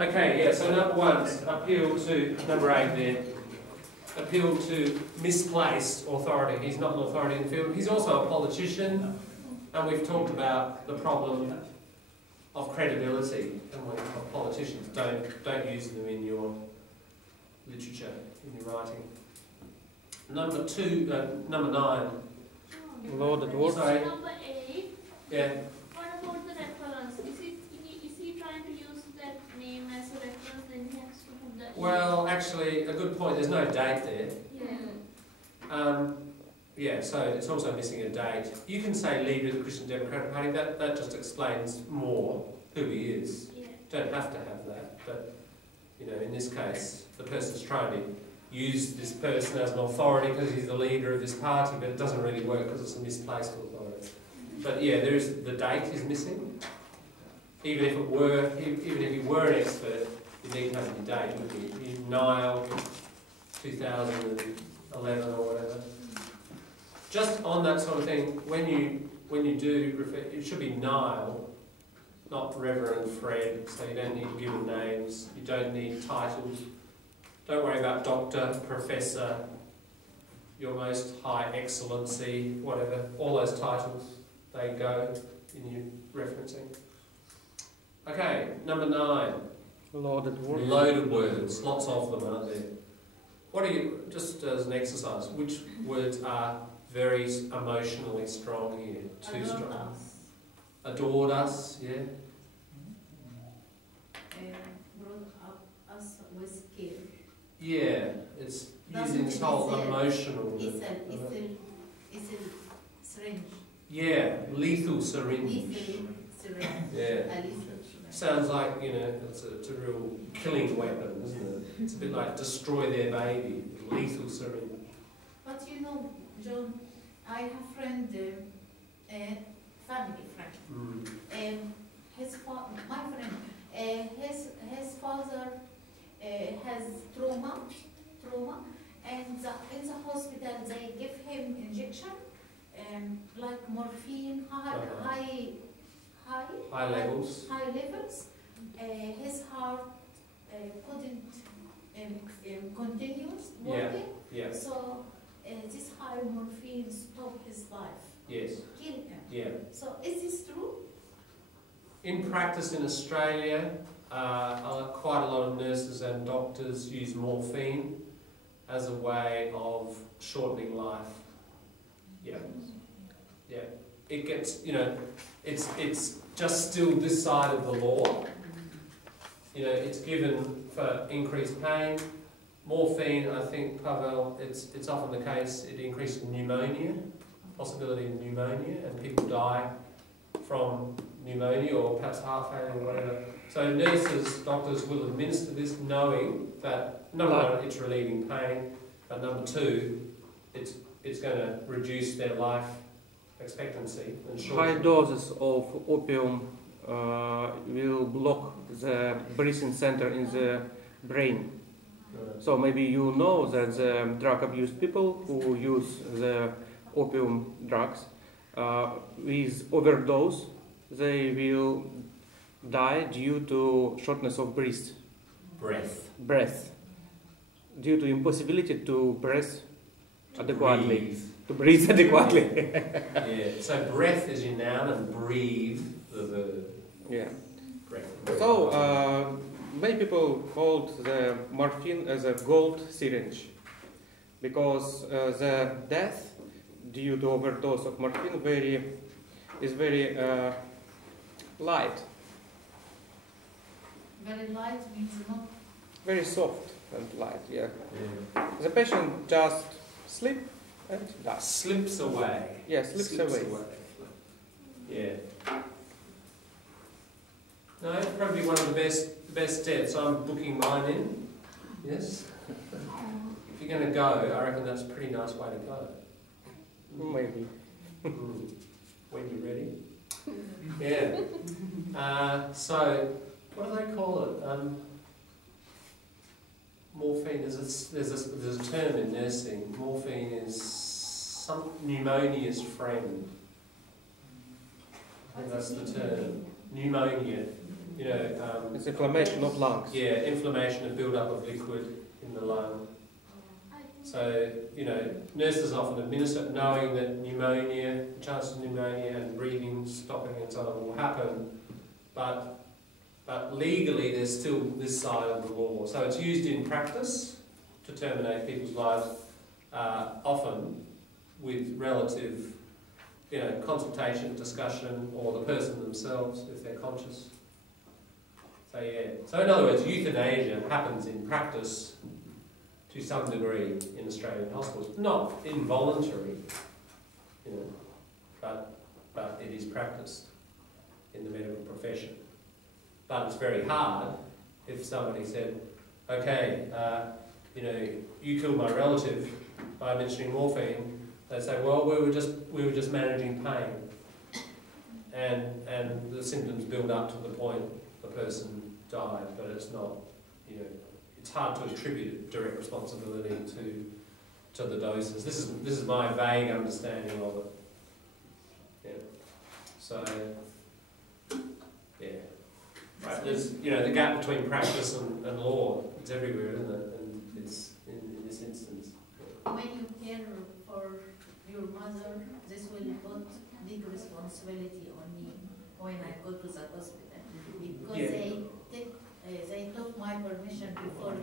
Okay, yeah, so number one, appeal to, number 8 there, appeal to misplaced authority. He's not an authority in the field. He's also a politician, and we've talked about the problem of credibility, and when politicians don't use them in your literature, in your writing. Number 9. Loaded words. Sorry. Number 8. Yeah. What about the reference? Is he trying to use that name as a reference? Then he has to put that. Well, actually, a good point. There's no date there. Yeah. Yeah, so it's also missing a date. You can say leader of the Christian Democratic Party. That just explains more who he is. Yeah. Don't have to have that, but you know, in this case, the person's trying to use this person as an authority because he's the leader of this party, but it doesn't really work because it's a misplaced authority. But yeah, there is the date is missing. Even if you were an expert, you need to have your date, wouldn't you? Nile 2011 or whatever. Just on that sort of thing, when you do refer, it should be Nile, not Reverend Fred. So you don't need given names. You don't need titles. Don't worry about Doctor, Professor, Your Most High Excellency, whatever. All those titles, they go in your referencing. Okay, number 9. Loaded words. Loaded words. Lots of them, aren't there? What are you, just as an exercise, which words are very emotionally strong here? Too strong. Us. Adored us, yeah. Brought up us with care. Yeah, it's using this whole emotional. It's a syringe. Yeah, lethal syringe. Lethal syringe. Yeah. A lethal syringe. Sounds like, you know, it's a real killing weapon, isn't it? It's a bit like destroy their baby, lethal syringe. But you know, John, I have a friend, family friend. My friend, his father has trauma, and in the hospital they give him injection, like morphine, High levels. His heart couldn't continue working. Yeah. So this high morphine stopped his life. Yes. Kill him. Yeah. So is this true? In practice in Australia, quite a lot of nurses and doctors use morphine as a way of shortening life. Yeah. Yeah. It gets, you know, it's just still this side of the law. You know, it's given for increased pain. Morphine, I think, Pavel, it's often the case, it increases pneumonia, possibility of pneumonia, and people die from pneumonia or perhaps heart failure or whatever. So nurses, doctors will administer this knowing that, number one, it's relieving pain, but number two, it's going to reduce their life expectancy and High doses of opium will block the breathing center in the brain. So maybe you know that the drug abuse people who use the opium drugs with overdose, they will die due to shortness of breath, due to impossibility to breathe adequately. To breathe adequately. Yeah. So breath is your noun and breathe the verb. Yeah. Breath. So many people called the morphine as a gold syringe because the death due to overdose of morphine is very light. Very light means not. Very soft and light. Yeah. The patient just sleep and dies. Slips away. Yeah, slips away. Yeah. No, it's probably one of the best deaths. I'm booking mine in. Yes. If you're going to go, I reckon that's a pretty nice way to go. Maybe. When you're ready. Yeah. So, what do they call it? Morphine. There's a term in nursing. Morphine is some pneumonia's friend. I think that's the term. Pneumonia. you know, It's inflammation of lungs. yeah, inflammation and build-up of liquid in the lung. So, you know, nurses often administer knowing that pneumonia, chances of pneumonia and breathing stopping and so on will happen, but legally there's still this side of the law. So it's used in practice to terminate people's lives, often with relative, you know, consultation, discussion, or the person themselves if they're conscious. So yeah. So in other words, euthanasia happens in practice to some degree in Australian hospitals. Not involuntary, you know, but it is practiced in the medical profession. But it's very hard if somebody said, okay, you know, you killed my relative by administering morphine. They say, well, we were just managing pain, and the symptoms build up to the point the person died. But it's not, you know, it's hard to attribute direct responsibility to the doses. This is my vague understanding of it. Yeah. So, yeah. Right. There's, you know, the gap between practice and law. It's everywhere, isn't it? And it's in this instance. When you care for your mother, this will put big responsibility on me when I go to the hospital, because they took my permission before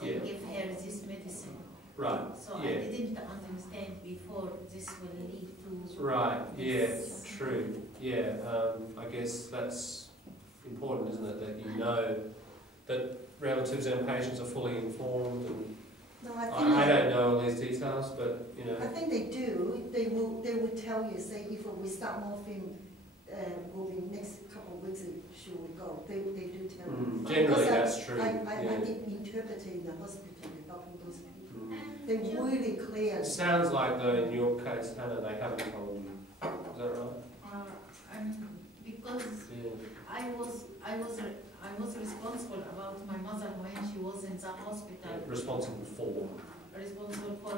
they give her this medicine. Right. So Yeah. I didn't understand before this will lead to. Right. Yeah. True. Yeah. I guess that's important, isn't it? That you know that relatives and patients are fully informed. And No, I think I don't know all these details, but you know. I think they do. They will tell you, say, if we start morphine, will be next couple of weeks, she will go. They do tell you. Generally, Because that's true. I Yeah. did interpret in the hospital helping those people. Mm. They're really clear. It sounds like though in your case, Hannah, they haven't told you. Is that right? Because Yeah. I was responsible about my mother when she was in the hospital. Responsible for. Responsible for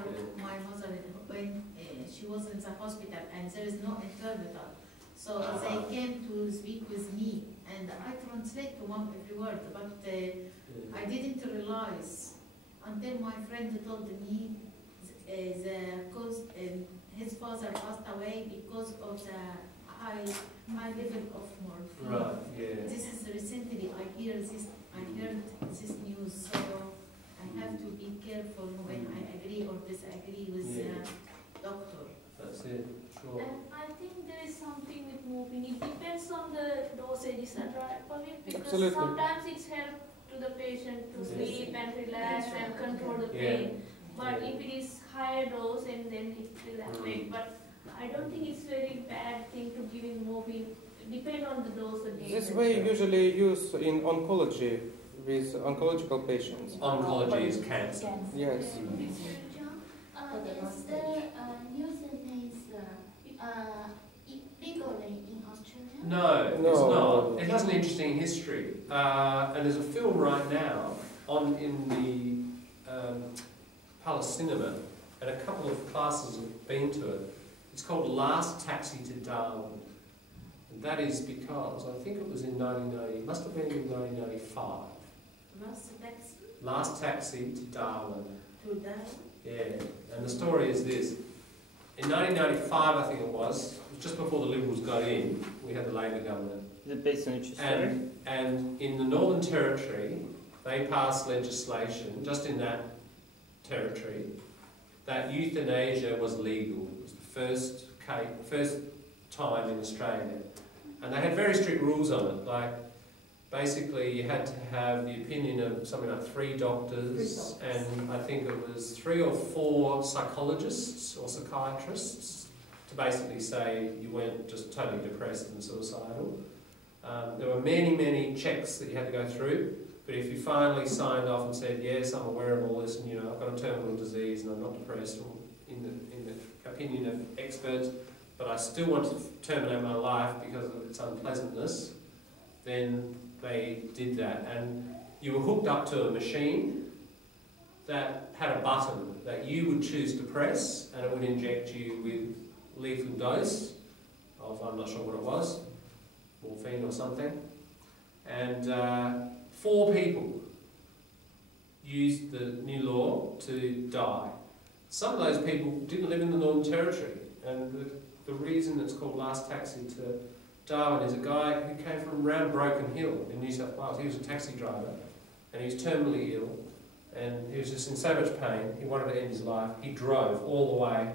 my mother when she was in the hospital, and there is no interpreter. So they came to speak with me, and I translate to one every word, but I didn't realize until my friend told me his father passed away because of the high level of morphine. Right. Yeah. This is recently I heard this news, so I have to be careful when I agree or disagree with the doctor. That's it. Sure. And I think there is something with moving. It depends on the dosages that are for it, because Absolutely. sometimes it's help to the patient to sleep and relax and control the Yeah. pain. But if it is higher dose, and then it will affect. But I don't think it's very bad thing to giving morphine. Depend on the dose again. This way usually used in oncology with oncological patients. Oncology is cancer. Yes. Is the euthanasia legally in Australia? No, it's No. not. It has an interesting history, and there's a film right now in the Palace Cinema, and a couple of classes have been to it. It's called Last Taxi to Darwin, and that is because I think it was in 1990. It must have been in 1995. Last Taxi to Darwin. To die? Yeah, and the story is this. In 1995, I think it was just before the Liberals got in, we had the Labor government. Is it based on a true story? And in the Northern Territory, they passed legislation, just in that territory, that euthanasia was legal. It was the first time in Australia. And they had very strict rules on it, like basically you had to have the opinion of something like 3 doctors, and I think it was 3 or 4 psychologists or psychiatrists to basically say you weren't just totally depressed and suicidal. There were many, many checks that you had to go through, but if you finally signed off and said, yes, I'm aware of all this, and I've got a terminal disease and I'm not depressed, or in the opinion of experts, but I still want to terminate my life because of its unpleasantness, then they did that. And you were hooked up to a machine that had a button that you would choose to press, and it would inject you with lethal dose of, I'm not sure what it was, morphine or something. And 4 people used the new law to die. Some of those people didn't live in the Northern Territory, and the reason it's called Last Taxi to Darwin is a guy who came from around Broken Hill in New South Wales. He was a taxi driver, and he was terminally ill, and he was just in so much pain, he wanted to end his life. He drove all the way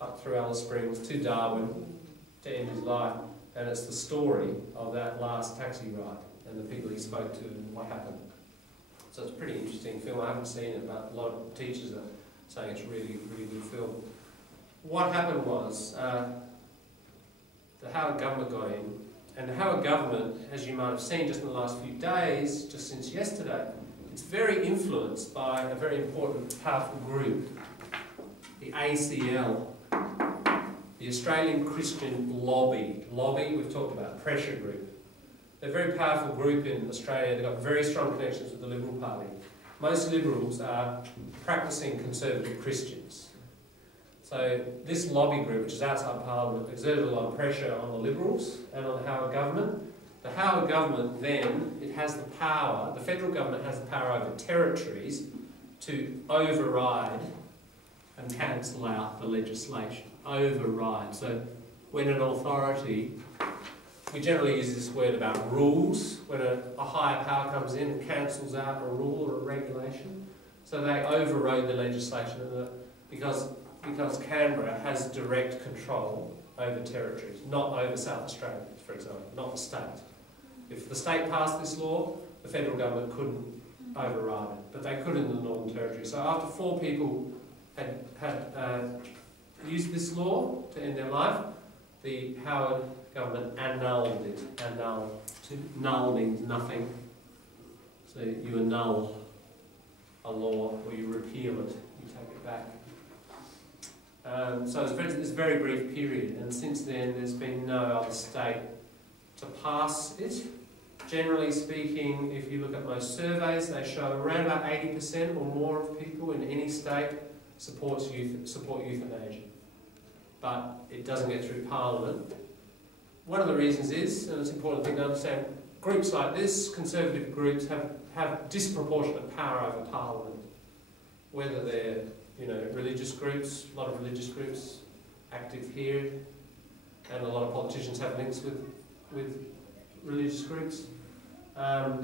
up through Alice Springs to Darwin to end his life, and it's the story of that last taxi ride and the people he spoke to and what happened. So it's a pretty interesting film. I haven't seen it, but a lot of teachers are saying it's a really, really good film. What happened was the Howard government got in, and the Howard government, as you might have seen just in the last few days, just since yesterday, it's very influenced by a very important, powerful group, the ACL, the Australian Christian Lobby. Lobby, we've talked about, pressure group. They're a very powerful group in Australia. They've got very strong connections with the Liberal Party. Most Liberals are practicing conservative Christians. So this lobby group, which is outside Parliament, exerted a lot of pressure on the Liberals and on the Howard government. The Howard government then, it has the power, the federal government has the power over territories to override and cancel out the legislation. Override. So when an authority, we generally use this word about rules, when a higher power comes in and cancels out a rule or a regulation. So they overrode the legislation because Canberra has direct control over territories, not over South Australia, for example, not the state. If the state passed this law, the federal government couldn't override it, but they could in the Northern Territory. So after 4 people had used this law to end their life, the Howard government annulled it. Null means nothing. So you annul a law or you repeal it, you take it back. So it's this very brief period, and since then there's been no other state to pass it. Generally speaking, if you look at most surveys, they show around about 80% or more of people in any state support euthanasia. But it doesn't get through Parliament. One of the reasons is, and it's an important thing to understand, groups like this, conservative groups, have disproportionate power over Parliament. Whether they're religious groups, a lot of religious groups active here, and a lot of politicians have links with religious groups. Or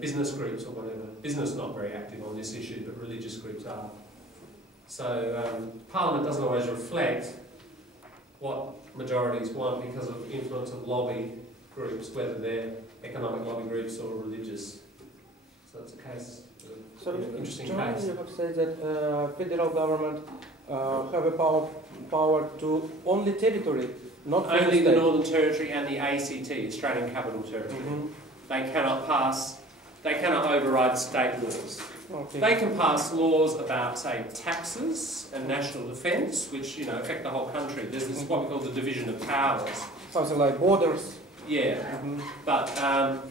business groups or whatever. Business not very active on this issue, but religious groups are. So Parliament doesn't always reflect what majorities want because of the influence of lobby groups, whether they're economic lobby groups or religious. So it's a case. So, interesting John, case. you have said that federal government have a power to only territory, not only the state. Northern Territory and the ACT, Australian Capital Territory. Mm-hmm. They cannot override state laws. Okay. They can pass laws about, say, taxes and national defence, which affect the whole country. This is what we call the division of powers. Something like borders. Yeah, but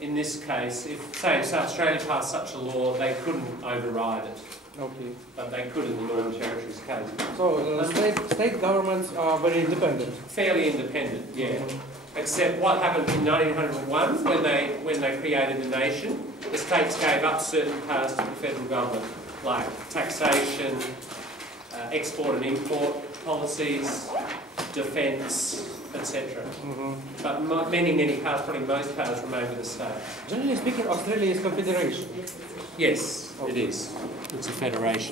in this case, if, say, South Australia passed such a law, they couldn't override it. Okay. But they could in the Northern Territory's case. So state governments are very independent. Fairly independent, yeah. Except what happened in 1901 when they created the nation, the states gave up certain powers to the federal government, like taxation, export and import policies, defence, etc. But many powers, probably most powers, remain with the state. Generally speaking, Australia is confederation. Yes, it is. It's a federation.